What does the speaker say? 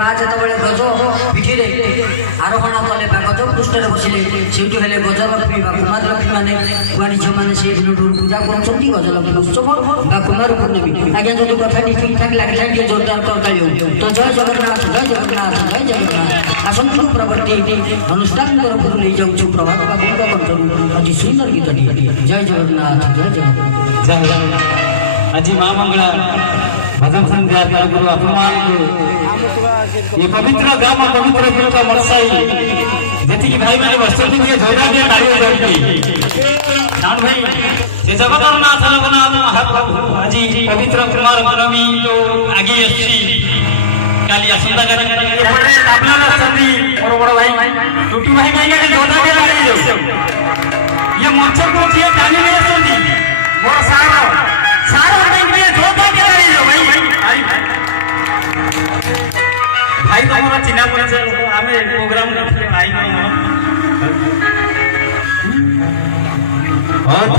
মা যেতবে গজ পিঠিরে আরোহণ কলে বা গজ পৃষ্ঠে বসিলে সেইটি হলে গজলক্ষ্মী বা কুমার লক্ষ্মী মানে কুমারী ঝিও মানে সেই দিনঠু পূজা করছেন গজলক্ষ্মী উৎসব বা কুমার পূর্ণমী। আজ্ঞা যদি কথাটি ঠিকঠাক লাগে থাকে জোরদার করতালি তো জয় জগন্নাথ জয় জগন্নাথ জয় জগন্নাথ। আসন্তু প্রবর্তী অনুষ্ঠান তরফରୁ ନେଇ ଯାଉଛୁ ପ୍ରଭାତ ବାବୁଙ୍କ କଣ୍ଠରୁ ଅତି ସୁନ୍ଦର ଗୀତଟି ଜୟ ଜଗନ୍ନାଥ ଜୟ ଜଗନ୍ନାଥ। ଆଜି ମା ମଙ୍ଗଳା ଭଜନ ସନ୍ଧ୍ୟା ତରଫରୁ ଆପଣମାନଙ୍କୁ ଏ ପବିତ୍ର ଗ୍ରାମ ପବିତ୍ର ପୀଠ ମନସାଇ ଯେତିକି ଭାଇମାନେ ବସିଛନ୍ତି ଟିକେ ଜୋରଦାର ତାଳି ବଜାଉଛନ୍ତି। ନାଥ ଭାଇ ସେ ଜଗତର ନାଥ ଜଗନ୍ନାଥ ମହାପ୍ରଭୁ ଆଜି ପବିତ୍ର କୁମାର ପୂର୍ଣ୍ଣମୀ ଯୋଉ ଆଗେଇ ଆସିଛି କାଲି ଆସନ୍ତାକାଲି ଏପଟେ ତାବଲାରେ ଅଛନ୍ତି ମୋର ବଡ଼ ଭାଇ ଟୁଟୁ ଭାଇ ଭାଇ ଜୋରଦାର ତାଳି ଯାଉ ଇଏ ମଞ୍ଚକୁ ଯିଏ ଟାଣି ନେଇ ଆସନ୍ତି ମୋର ସାର भाई तुम चिन्ह परिचय आम प्रोग्राम करते भाई Oh,